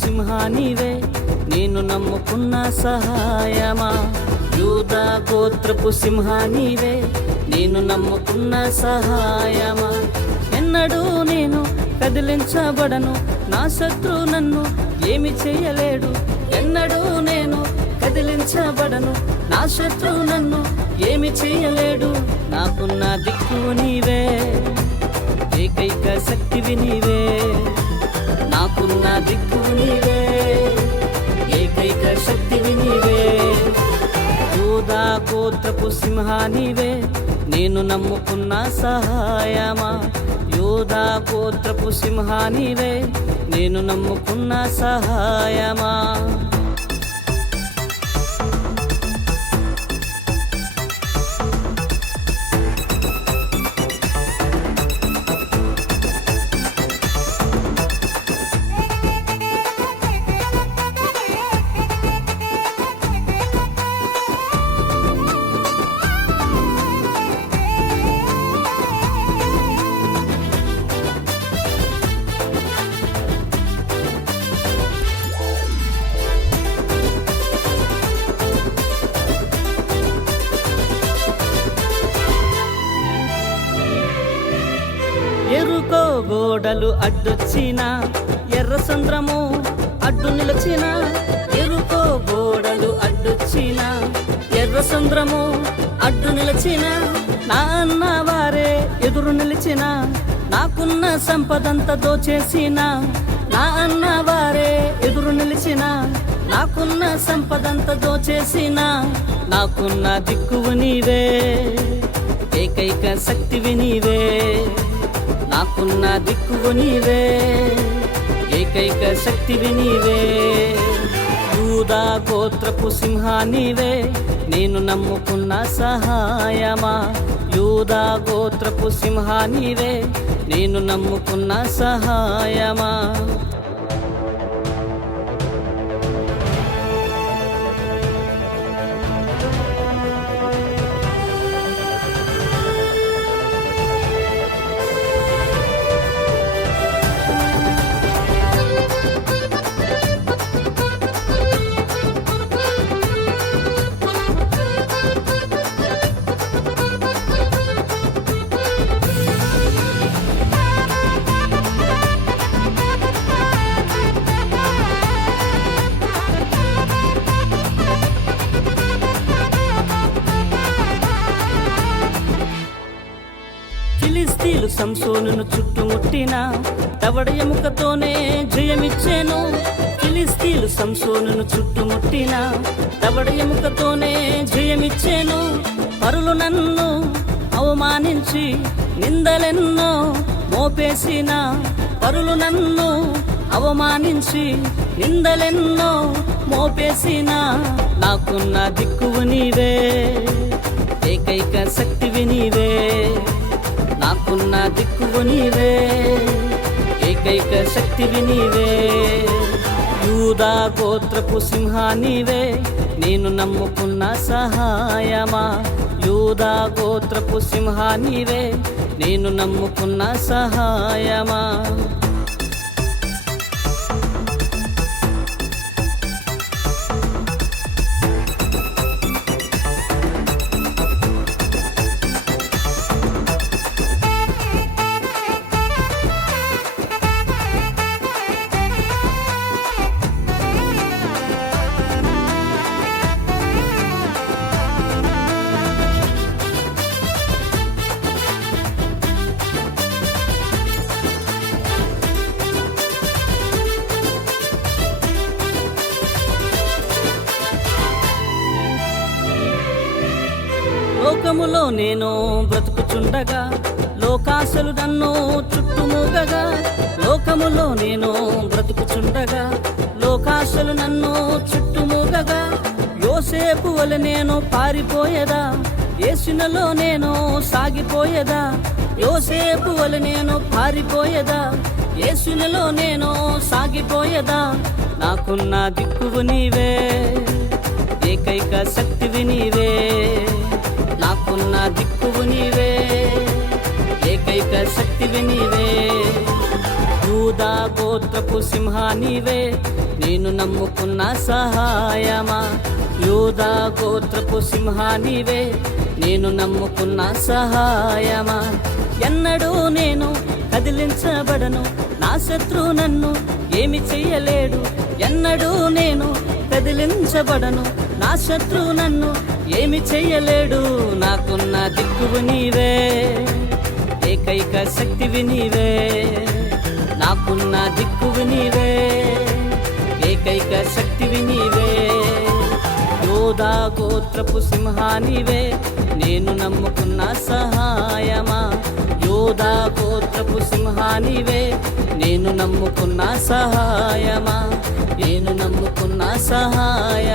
సింహానివే నేను నమ్ముకున్న సహాయమా? యూదా గోత్రపు సింహానివే నేను నమ్ముకున్న సహాయమా? ఎన్నడూ నేను కదిలించబడను నా శత్రు నన్ను ఏమి చేయలేడు. ఎన్నడూ నేను కదిలించబడను నా శత్రు నన్ను ఏమి చేయలేడు. నాకున్న దిక్కు నీవే ఏకైక శక్తివి నీవే. గోత్రపు సింహానివే నేను నమ్ముకున్న సహాయమా? యోధా గోత్రపు సింహానివే నేను నమ్ముకున్న సహాయమా? ఎరుకో అడ్డొచ్చిన ఎర్ర సంద్రము అడ్డు నిలచిన. ఎరుకో గోడలు అడ్డొచ్చిన ఎర్ర సంద్రము అడ్డు నిలచిన. నా అన్న వారే ఎదురు నిలిచిన నాకున్న సంపదంతా దోచేసిన. నా అన్న వారే ఎదురు నిలిచిన నాకున్న సంపదంతా దోచేసిన. నాకున్న దిక్కువు నీవే ఏకైక శక్తివి నీవే. నాకున్న దిక్కువు నీవే. ఏకైక శక్తివి నీవే. యూదా గోత్రపు సింహ నీవే. నేను నమ్ముకున్న సహాయమా? యూదా గోత్రపు సింహ నీవే. నేను నమ్ముకున్న సహాయమా? సంసోనును చుట్టుముట్టిన తవడ ఎముకతోనే జయమిచ్చాను. ఫిలిస్తీన్లు సంసోనును చుట్టుముట్టిన తవడ ఎముకతోనే జయమిచ్చాను. పరులు నన్ను అవమానించి నిందలెన్నో మోపేసిన పరులు నన్ను అవమానించి నిందలెన్నో మోపేసిన నాకున్న దిక్కువు నీవే ఏకైక శక్తివి నీవే. నాకున్న దిక్కువు నీవే ఏకైక శక్తివి నీవే యూదా గోత్రపు సింహ నీవే నేను నమ్ముకున్న సహాయమా? యూదా గోత్రపు సింహ నీవే నేను నమ్ముకున్న సహాయమా? లోకములో నేను బ్రతుకుచుండగా లోకాశలు నన్ను చుట్టుముగగా లోకములో నేను బ్రతుకుచుండగా లోకాశలు నన్ను చుట్టుముగగా యోసేపు వలె నేను పారిపోయేదా ఏసినలో నేను సాగిపోయేదా యోసేపు వలె నేను పారిపోయేదా ఏసునలో నేను సాగిపోయేదా నాకున్న దిక్కువు నీవే ఏకైక శక్తివి నీవే. నాకున్న దిక్కువు నీవే ఏకైక శక్తివి నీవే యూదా గోత్రపు సింహానివే నేను నమ్ముకున్న సహాయమా? యూదా గోత్రపు సింహానివే నేను నమ్ముకున్న సహాయమా? ఎన్నడూ నేను కదిలించబడను నా శత్రు నన్ను ఏమి చెయ్యలేడు ఎన్నడూ నేను కదిలించబడను నా శత్రు నన్ను ఏమి చెయ్యలేడు నాకున్న దిక్కువు నీవే. ఏకైక శక్తివి నీవే. నాకున్న దిక్కువు నీవే. ఏకైక శక్తివి నీవే. యోధా గోత్రపు సింహానివే నేను నమ్ముకున్న సహాయమా? యోధా గోత్రపు సింహానివే నేను నమ్ముకున్న సహాయమా? నేను నమ్ముకున్న సహాయ